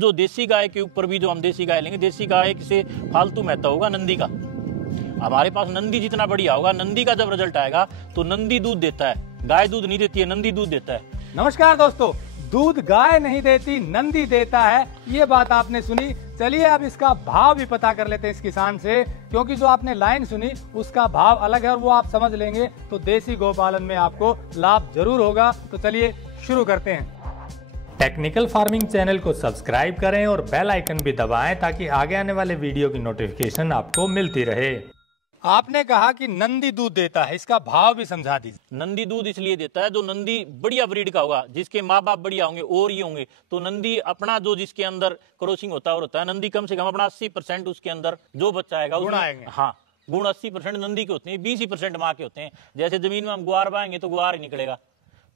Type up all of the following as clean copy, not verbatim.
जो देसी गाय के ऊपर भी जो हम देसी गाय लेंगे, देसी गाय से फालतू महत्व होगा नंदी का। हमारे पास नंदी जितना बढ़िया होगा, नंदी का जब रिजल्ट आएगा तो नंदी दूध देता है, गाय दूध नहीं देती है, नंदी दूध देता है। नमस्कार दोस्तों, दूध गाय नहीं देती नंदी देता है, ये बात आपने सुनी। चलिए अब इसका भाव भी पता कर लेते हैं इस किसान से, क्योंकि जो आपने लाइन सुनी उसका भाव अलग है और वो आप समझ लेंगे तो देसी गौपालन में आपको लाभ जरूर होगा। तो चलिए शुरू करते हैं। टेक्निकल फार्मिंग चैनल को सब्सक्राइब करें और बेल आइकन भी दबाएं ताकि आगे आने वाले वीडियो की नोटिफिकेशन आपको मिलती रहे। आपने कहा कि नंदी दूध देता है, इसका भाव भी समझा दीजिए। नंदी दूध इसलिए देता है जो नंदी बढ़िया ब्रीड का होगा, जिसके माँ बाप बढ़िया होंगे और ही होंगे, तो नंदी अपना जो जिसके अंदर क्रॉसिंग होता है और होता है, नंदी कम से कम अपना 80% उसके अंदर जो बच्चा आएगा गुण आएंगे। हाँ, गुण 80% नंदी के होते हैं, 20% माँ के होते हैं। जैसे जमीन में हम गुआर बाएंगे तो गुआर ही निकलेगा,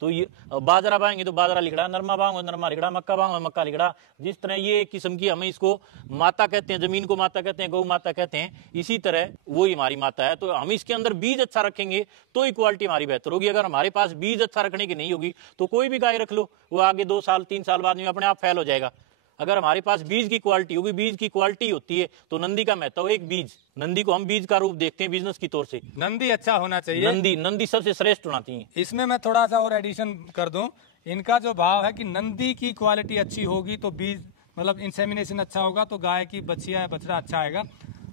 तो ये बाजरा बाएंगे तो बाजरा लिखड़ा, नरमा बांगे नरमा लिखड़ा, मक्का बांगे मक्का लिखड़ा। जिस तरह ये एक किस्म की हमें इसको माता कहते हैं, जमीन को माता कहते हैं, गौ माता कहते हैं, इसी तरह वो ही हमारी माता है। तो हम इसके अंदर बीज अच्छा रखेंगे तो ही क्वालिटी हमारी बेहतर होगी। अगर हमारे पास बीज अच्छा रखने की नहीं होगी तो कोई भी गाय रख लो, वो आगे 2 साल 3 साल बाद में अपने आप फैल हो जाएगा। अगर हमारे पास बीज की क्वालिटी होगी, बीज की क्वालिटी होती है तो नंदी का महत्व एक बीज, नंदी को हम बीज का रूप देखते हैं बिजनेस की तौर से। नंदी अच्छा होना चाहिए, नंदी सबसे श्रेष्ठ होना चाहिए। इसमें मैं थोड़ा सा और एडिशन कर दूं, इनका जो भाव है कि नंदी की क्वालिटी अच्छी होगी तो बीज मतलब इंसेमिनेशन अच्छा होगा तो गाय की बच्चियां या बछड़ा अच्छा आएगा।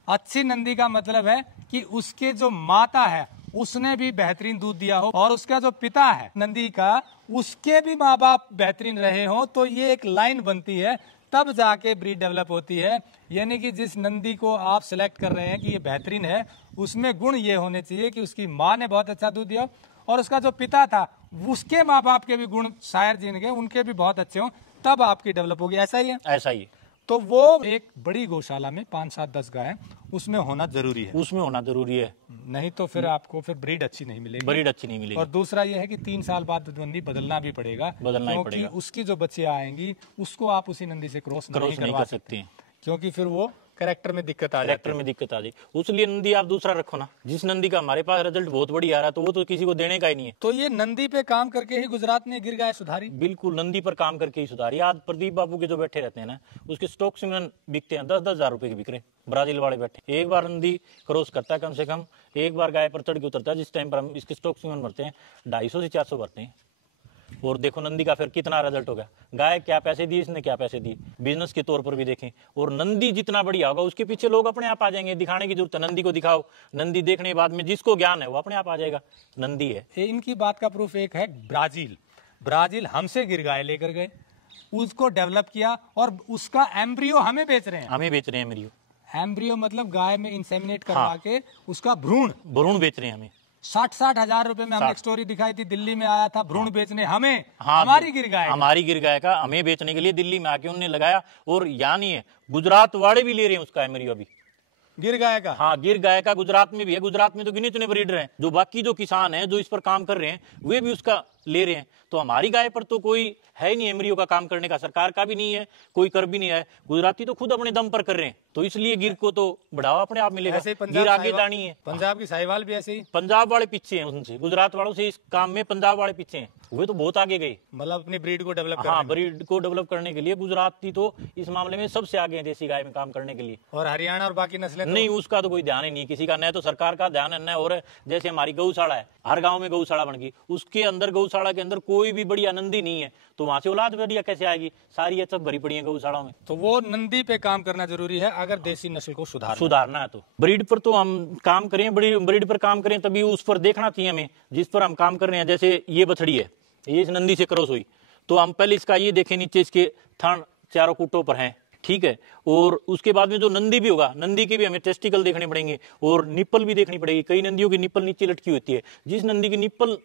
अच्छी नंदी का मतलब है कि उसके जो माता है उसने भी बेहतरीन दूध दिया हो और उसका जो पिता है नंदी का, उसके भी माँ बाप बेहतरीन रहे हो, तो ये एक लाइन बनती है, तब जाके ब्रीड डेवलप होती है। यानी कि जिस नंदी को आप सिलेक्ट कर रहे हैं कि ये बेहतरीन है, उसमें गुण ये होने चाहिए कि उसकी माँ ने बहुत अच्छा दूध दिया और उसका जो पिता था उसके माँ बाप के भी गुण शायर जिनके उनके भी बहुत अच्छे हों, तब आपकी डेवलप होगी। ऐसा ही है, ऐसा ही। तो वो एक बड़ी गौशाला में 5, 7, 10 गाय उसमें होना जरूरी है, उसमें होना जरूरी है, नहीं तो फिर आपको फिर ब्रीड अच्छी नहीं मिलेगी, ब्रीड अच्छी नहीं मिलेगी। और दूसरा ये है कि 3 साल बाद नंदी बदलना भी पड़ेगा, क्योंकि उसकी जो बच्चियां आएंगी उसको आप उसी नंदी से क्रॉस नहीं करवा सकते हैं, क्योंकि फिर वो कैरेक्टर में दिक्कत आ जाए। उसलिए नंदी आप दूसरा रखो ना। जिस नंदी का हमारे पास रिजल्ट बहुत बढ़िया आ रहा है तो वो तो किसी को देने का ही नहीं है। तो ये नंदी पे काम करके ही गुजरात ने गिर गाय सुधारी, बिल्कुल नंदी पर काम करके ही सुधारी। आज प्रदीप बाबू के जो बैठे रहते हैं ना, उसके स्टॉक सिमरन बिकते हैं 10-10 हजार रुपए के बिक रहे हैं। ब्राजील वाले बैठे, एक बार नंदी क्रॉस करता है कम से कम, एक बार गाय पर चढ़ के उतरता है, जिस टाइम पर हम इसके स्टॉक सिमरन भरते हैं 250 से 400 भरते हैं। और देखो नंदी का फिर कितना रिजल्ट होगा, गाय क्या पैसे दी, इसने क्या पैसे दी, बिजनेस के तौर पर भी देखें। और नंदी जितना बढ़िया होगा उसके पीछे लोग अपने आप आ जाएंगे, दिखाने की जरूरत है, नंदी को दिखाओ। नंदी देखने के बाद में जिसको ज्ञान है वो अपने आप आ जाएगा, नंदी है। इनकी बात का प्रूफ एक है ब्राजील हमसे गिर गाय लेकर गए, उसको डेवलप किया और उसका एम्ब्रियो हमें बेच रहे हैं। एम्ब्रियो मतलब गाय में इंसेमिनेट करवा के उसका भ्रूण बेच रहे हैं हमें। 60-60 हजार रुपए में हमने एक स्टोरी दिखाई थी, दिल्ली में आया था भ्रूण बेचने हमें, हमारी गिर गाय का हमें बेचने के लिए दिल्ली में आके उन्होंने लगाया। और यानी है गुजरात वाले भी ले रहे हैं उसका एमरियो अभी, गिर गाय का। हाँ, गिर गाय का गुजरात में भी है। गुजरात में तो गिने चुने ब्रीडर हैं, जो बाकी जो किसान हैं जो इस पर काम कर रहे हैं वे भी उसका ले रहे हैं। तो हमारी गाय पर तो कोई है ही नहीं एमरियो का काम करने का, सरकार का भी नहीं है, कोई कर भी नहीं है। गुजराती तो खुद अपने दम पर कर रहे हैं, तो इसलिए गिर को तो बढ़ावा अपने आप मिलेगा। गिर आगे दानी है। पंजाब की साहिवाल भी ऐसे ही, पंजाब वाले पीछे हैं उनसे, गुजरात वालों से इस काम में पंजाब वाले पीछे हैं, वे तो बहुत आगे गए, मतलब अपनी ब्रीड को डेवलप हाँ, ब्रीड को डेवलप करने के लिए गुजराती तो इस मामले में सबसे आगे है देसी गाय में काम करने के लिए। और हरियाणा और बाकी नस्लें नहीं, उसका तो कोई ध्यान ही नहीं किसी का, न तो सरकार का ध्यान है न। और जैसे हमारी गौशाला है, हर गांव में गौशाला बन गई, उसके अंदर गौशाला के अंदर कोई भी बढ़िया नंदी नहीं है, तो वहां से औलाद बढ़िया कैसे आएगी? सारी ये सब भरी पड़ी है गौशाला में। तो वो नंदी पे काम करना जरूरी है अगर देसी नस्ल को सुधारना है। तो ब्रीड पर तो हम काम करें, ब्रीड पर काम करें, तभी उस पर देखना चाहिए हमें जिस पर हम काम कर रहे हैं। जैसे ये बछड़ी है, ये इस नंदी से क्रॉस हुई, तो हम पहले इसका ये देखें, नीचे इसके थन चारों कुटों पर हैं, ठीक है। और उसके बाद में जो नंदी भी होगा, नंदी के भी हमें टेस्टिकल देखने पड़ेंगे और निप्पल भी देखनी पड़ेगी। कई नंदियों की निप्पल नीचे लटकी होती है, जिस नंदी की निप्पल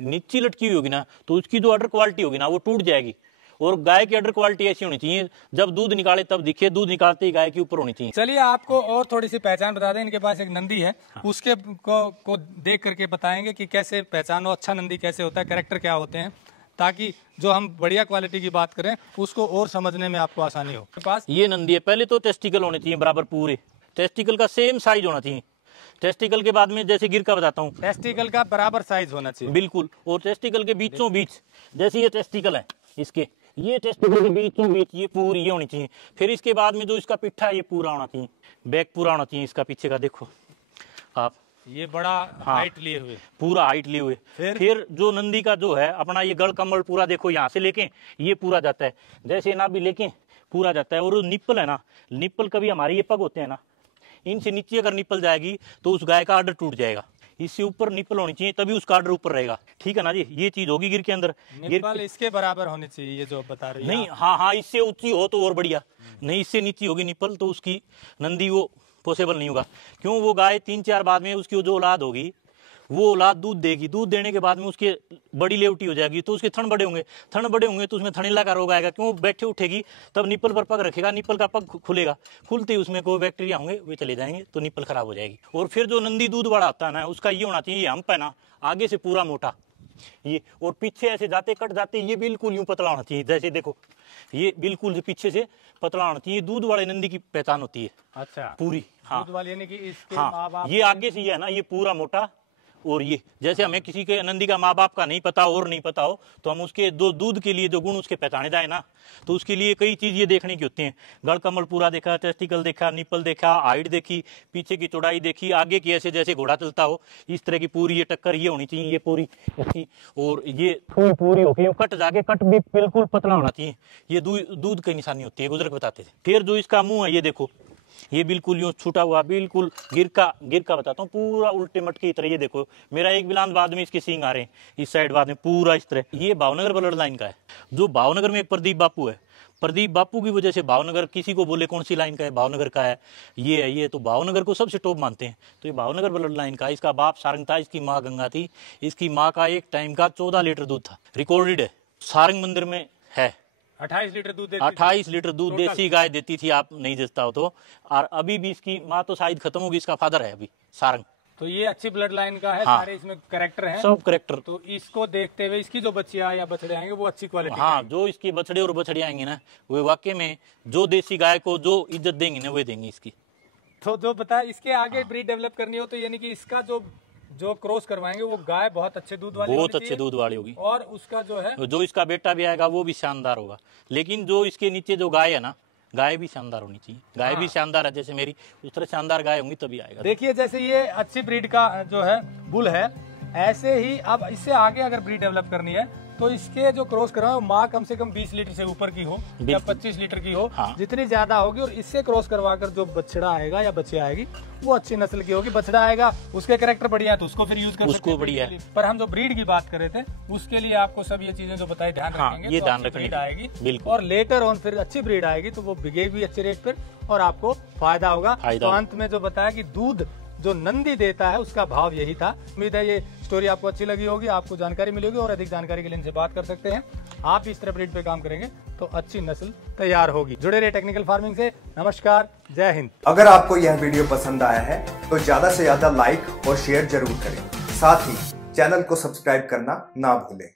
नीचे लटकी हुई होगी ना, तो उसकी जो अडर क्वालिटी होगी ना वो टूट जाएगी। और गाय की अडर क्वालिटी ऐसी होनी चाहिए, जब दूध निकाले तब दिखे, दूध निकालते ही गाय के ऊपर होनी चाहिए। चलिए आपको और थोड़ी सी पहचान बता दें, इनके पास एक नंदी है, हाँ। उसके को देख करके बताएंगे कि कैसे पहचानो, अच्छा नंदी कैसे होता है, कैरेक्टर क्या होते हैं, ताकि जो हम बढ़िया क्वालिटी की बात करें उसको और समझने में आपको आसानी हो। पास ये नंदी है, पहले तो टेस्टिकल होने चाहिए बराबर, पूरे टेस्टिकल का सेम साइज होना चाहिए। टेस्टिकल के बाद में जैसे गिर का बताता हूँ, टेस्टिकल का बराबर साइज होना चाहिए, बिल्कुल। और टेस्टिकल के बीचों बीच, जैसे ये टेस्टिकल है, इसके ये टेस्टिकल के बीचों बीच ये पूरी ये होनी चाहिए। फिर इसके बाद में जो इसका पिट्ठा है ये पूरा होना चाहिए, बैक पूरा होना चाहिए इसका पीछे का। देखो आप ये बड़ा हाइट लिए हुए, पूरा हाइट लिए हुए। फिर जो नंदी का जो है अपना ये गढ़ कमल पूरा देखो यहाँ से लेके ये पूरा जाता है, जैसे ना भी लेके पूरा जाता है। और निप्पल है ना, निप्पल कभी हमारे ये पग होते हैं ना, इनसे नीचे अगर निप्पल जाएगी तो उस गाय का आर्डर टूट जाएगा। इससे ऊपर निप्पल होनी चाहिए तभी उसका आर्डर ऊपर रहेगा, ठीक है ना जी। ये चीज होगी गिर के अंदर, निप्पल इसके बराबर होनी चाहिए ये जो बता रही है नहीं। हाँ हाँ, इससे ऊंची हो तो और बढ़िया, नहीं इससे नीची होगी निप्पल तो उसकी नंदी वो पॉसिबल नहीं होगा। क्यों, वो गाय 3-4 बाद में उसकी जो औलाद होगी वो औलाद दूध देगी, दूध देने के बाद में उसके बड़ी लेवटी हो जाएगी तो उसके थन बड़े होंगे, थन बड़े होंगे तो उसमें थनेला का रोग आएगा। क्यों, बैठे उठेगी तब निप्पल पर पग रखेगा, निप्पल का पग खुलेगा, खुलते ही उसमें कोई बैक्टीरिया होंगे वे चले जाएंगे तो निप्पल खराब हो जाएगी। और फिर जो नंदी दूध वाला आता है ना उसका ये होना चाहिए, हम्प है ना आगे से पूरा मोटा ये, और पीछे ऐसे जाते कट जाते ये बिल्कुल यूं पतला होना चाहिए। जैसे देखो ये बिल्कुल पीछे से पतला होना चाहिए, दूध वाले नंदी की पहचान होती है। अच्छा, पूरी। हाँ, दूध वाले यानी कि इसके हाँ, माँ बाप ये आगे से ये है ना ये पूरा मोटा। और ये जैसे हमें किसी के नंदी का माँ बाप का नहीं पता और नहीं पता हो तो हम उसके दो दूध के लिए जो गुण उसके पहचाने जाए ना, तो उसके लिए कई चीज ये देखने की होती हैं। गढ़ कमल पूरा देखा, टेस्टिकल देखा, निप्पल देखा, हाइट देखी, पीछे की चौड़ाई देखी, आगे की ऐसे जैसे घोड़ा चलता हो इस तरह की पूरी ये टक्कर ये होनी चाहिए, ये पूरी इसकी। और ये पूरी होगी कट जाके, कट भी बिल्कुल पतला होना चाहिए। ये दूध की निशानी होती है, बुजुर्ग बताते थे। फिर जो इसका मुंह है ये देखो, ये बिल्कुल यूं छूटा हुआ, बिल्कुल गिर का बताता हूँ, पूरा उल्टे मटके की तरह। ये देखो मेरा एक बिलान बाद में इसके सींग आ रहे हैं, इस साइड बाद में पूरा इस तरह। ये भावनगर ब्लड लाइन का है। जो भावनगर में एक प्रदीप बापू है, प्रदीप बापू की वजह से भावनगर, किसी को बोले कौन सी लाइन का है, भावनगर का है ये तो भावनगर को सबसे टॉप मानते हैं। तो ये भावनगर ब्लड लाइन का, इसका बाप सारंग था, इसकी माँ गंगा थी। इसकी माँ का एक टाइम का 14 लीटर दूध था, रिकॉर्डेड है, सारंग मंदिर में है। 28 लीटर दूध 28 लीटर दूध देसी गाय देती थी, आप नहीं देता हो तो। और अभी भी इसकी माँ तो शायद खत्म होगी, इसका फादर है अभी सारंग। तो ये अच्छी ब्लड लाइन का है। हाँ, सारे इसमें कैरेक्टर हैं, सब कैरेक्टर। तो इसको देखते हुए इसकी जो बच्चियां या बछड़े आएंगे वो अच्छी क्वालिटी। हाँ, जो इसके बछड़े और बछड़ी आएंगे ना वो वाकई में जो देसी गाय को जो इज्जत देंगे ना वो देंगे इसकी। तो जो बता इसके आगे ब्रीड डेवलप करनी हो तो यानी कि इसका जो क्रॉस करवाएंगे वो गाय बहुत अच्छे दूध वाली, बहुत अच्छे दूध वाली होगी। और उसका जो इसका बेटा भी आएगा वो भी शानदार होगा। लेकिन जो इसके नीचे जो गाय है ना, गाय भी शानदार होनी चाहिए। गाय भी शानदार है, जैसे मेरी उस तरह शानदार गाय होंगी तभी आएगा। देखिए जैसे ये अच्छी ब्रीड का जो है बुल है, ऐसे ही अब इससे आगे अगर ब्रीड डेवलप करनी है तो इसके जो क्रॉस करवाए माँ कम से कम 20 लीटर से ऊपर की हो या 25 लीटर की हो। हाँ, जितनी ज्यादा होगी, और इससे क्रॉस करवाकर जो बछड़ा आएगा या बच्चे आएगी वो अच्छी नस्ल की होगी। बछड़ा आएगा उसके कैरेक्टर बढ़िया है तो उसको फिर यूज कर उसको बढ़िया है। पर हम जो ब्रीड की बात कर रहे थे उसके लिए आपको सब ये चीजें जो बताई ध्यान रखेंगे, ये तो ध्यान अच्छी ब्रीड आएगी बिल्कुल। और लेटर ऑन फिर अच्छी ब्रीड आएगी तो वो बिकेगी अच्छे रेट पर और आपको फायदा होगा। तो अंत में जो बताया कि दूध जो नंदी देता है उसका भाव यही था। उम्मीद है ये स्टोरी आपको अच्छी लगी होगी, आपको जानकारी मिलेगी, और अधिक जानकारी के लिए इनसे बात कर सकते हैं। आप इस तरह ब्रीड पे काम करेंगे तो अच्छी नस्ल तैयार होगी। जुड़े रहे टेक्निकल फार्मिंग से। नमस्कार, जय हिंद। अगर आपको यह वीडियो पसंद आया है तो ज्यादा से ज्यादा लाइक और शेयर जरूर करें। साथ ही चैनल को सब्सक्राइब करना ना भूलें।